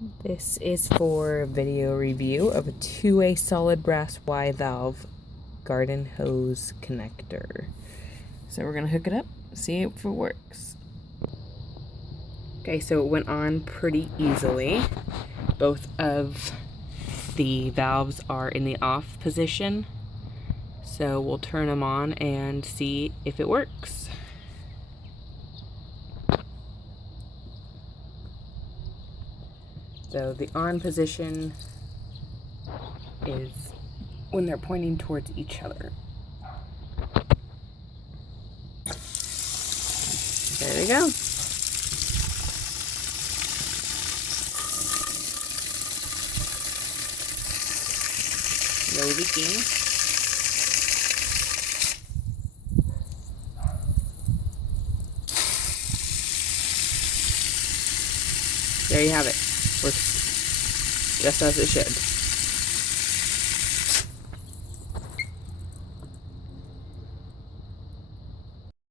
This is for video review of a two-way solid brass Y valve garden hose connector. So we're gonna hook it up, see if it works. Okay, so it went on pretty easily. Both of the valves are in the off position. So we'll turn them on and see if it works. So the on position is when they're pointing towards each other. There we go. No leaking. There you have it. Works just as it should.